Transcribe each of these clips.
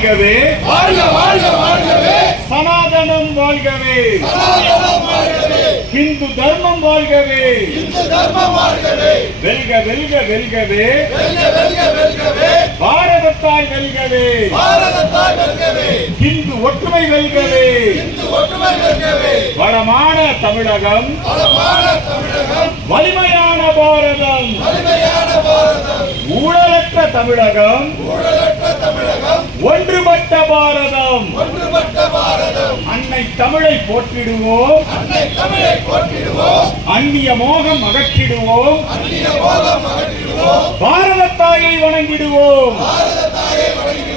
வாழ்கவே வாழ்க வாழ்க வாழ்கவே சனாதனம் வாழ்கவே இந்து தர்மம் வாழ்கவே இந்து தர்மம் வாழ்கவே வெல்க வெல்க வெல்கவே வெல்க வெல்க வெல்கவே பாரதத்தாய் வெல்கவே பாரதத்தாய் வெல்கவே இந்து ஒற்றுமை வெல்கவே இந்து ஒற்றுமை வெல்கவே வளமான தமிழகம் வளமான தமிழகம் வலிமையான பாரதம் வலிமையான பாரதம் ஊழலற்ற தமிழகம் ஊழலற்ற தமிழகம் ஒன்றுபட்ட பாரதம் ஒன்றுபட்ட பாரதம் அன்னை தமிழை போற்றிடுவோம் அன்னை தமிழை போற்றிடுவோம் அந்நிய மோகம் அகற்றிடுவோம் அந்நிய மோகம் அகற்றிடுவோம் பாரத தாயை வணங்கிடுவோம் பாரத தாயை வணங்கிடுவோம்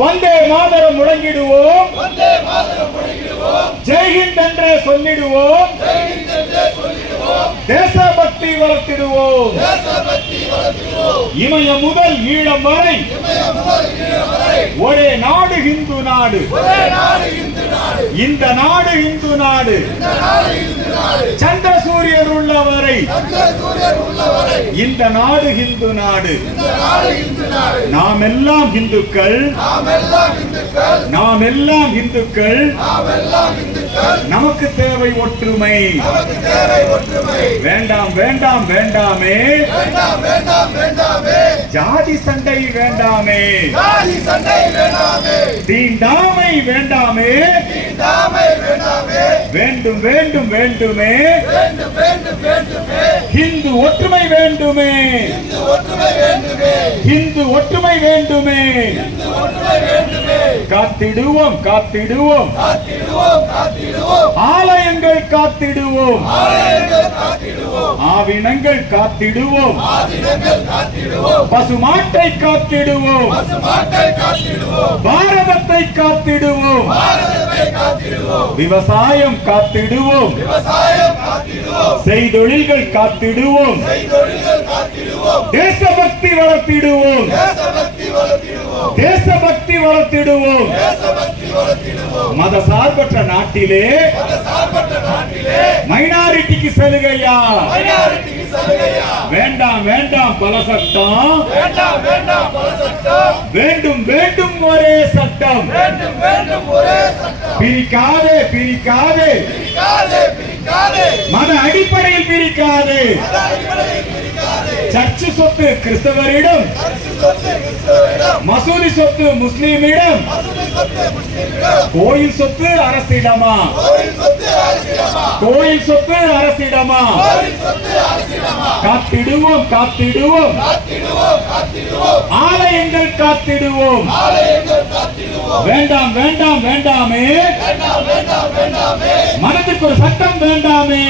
வந்தே மாதரம் முழங்கிடுவோம் வந்தே மாதரம் முழங்கிடுவோம் ஜெய்ஹிந்த் என்றே சொல்லிடுவோம் ஜெய் ஹிந்த் என்றே சொல்லிடுவோம் தேசபக்தி வளர்த்திடுவோம் தேசபக்தி வளர்த்திடுவோம் இமயம் முதல் ஈழம் வரை இமயம் முதல் ஈழம் வரை ஒரே நாடு இந்து நாடு ஒரே நாடு இந்து நாடு இந்த நாடு இந்து நாடு இந்த நாடு இந்து நாடு சந்திர சூரியர் உள்ளவரை சந்திர சூரியன் உள்ளவரை இந்த நாடு இந்து நாடு இந்த நாடு இந்து நாடு நாம் எல்லாம் இந்துக்கள் நாம் எல்லாம் இந்துக்கள் நாம் எல்லாம் இந்துக்கள் நாம் எல்லாம் இந்துக்கள் நமக்கு தேவை ஒற்றுமை நமக்கு தேவை ஒற்றுமை வேண்டாம் வேண்டாம் வேண்டாமே வேண்டாம் வேண்டாம் வேண்டாமே ஜாதி சண்டை வேண்டாமே ஜாதி சண்டை வேண்டாமே தீண்டாமை வேண்டாமே தீண்டாமை வேண்டாமே வேண்டும் வேண்டும் வேண்டுமே வேண்டும் வேண்டும் வேண்டுமே இந்து ஒற்றுமை வேண்டுமே இந்து ஒற்றுமை வேண்டுமே இந்து ஒற்றுமை வேண்டுமே இந்து ஒற்றுமை வேண்டுமே காத்திடுவோம் காத்திடுவோம் காத்திடுவோம் காத்திடுவோம் ஆலயங்கள் காத்திடுவோம் ஆலயங்கள் காத்திடுவோம் ஆவினங்கள் காத்திடுவோம் ஆதினங்கள் காத்திடுவோம் பசுமாட்டை காத்திடுவோம் பசுமாட்டை காத்திடுவோம் பாரதத்தை காத்திடுவோம் பாரதத்தை காத்திடுவோம் விவசாயம் காத்திடுவோம் விவசாயம் காத்திடுவோம் செய்தொழில்கள் காத்திடுவோம் செய்தொழில்கள் காத்திடுவோம் தேசபக்தி வளர்த்திடுவோம் தேசபக்தி வளர்த்திடுவோம் தேசபக்தி வளர்த்திடுவோம் தேசபக்தி வளர்த்திடுவோம் மத சார்பற்ற நாட்டிலே மதசார்பற்ற நாட்டிலே மைனாரிட்டிக்கு சலுகையா மைனாரிட்டிக்கு சலுகையா வேண்டாம் வேண்டாம் பல சட்டம் வேண்டாம் வேண்டாம் பல சட்டம் வேண்டும் வேண்டும் ஒரே சட்டம் வேண்டும் வேண்டும் ஒரே சட்டம் பிரிக்காதே பிரிக்காதே பிரிக்காதே பிரிக்காதே மத அடிப்படையில் பிரிக்காதே மத அடிப்படையில் பிரிக்காதே சர்ச்சு சொத்து கிறிஸ்தவரிடம் அரசு சொத்து கிறிஸ்தவரிடம் மசூதி சொத்து முஸ்லீமிடம் மசூதி சொத்து முஸ்லிமிடம் கோயில் சொத்து அரசிடமா கோயில் சொத்து அரசிடமா கோயில் சொத்து அரசிடமா கோயில் சொத்து அரசிடமா காத்திடுவோம் காத்திடுவோம் காத்திடுவோம் காத்திடுவோம் ஆலயங்கள் காத்திடுவோம் ஆலயங்கள் காத்திடுவோம் வேண்டாம் வேண்டாம் வேண்டாமே வேண்டாம் வேண்டாம் வேண்டாமே மனதுக்கு ஒரு சட்டம் வேண்டாமே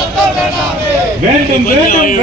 சட்டம் வேண்டாமே வேண்டும் வேண்டும்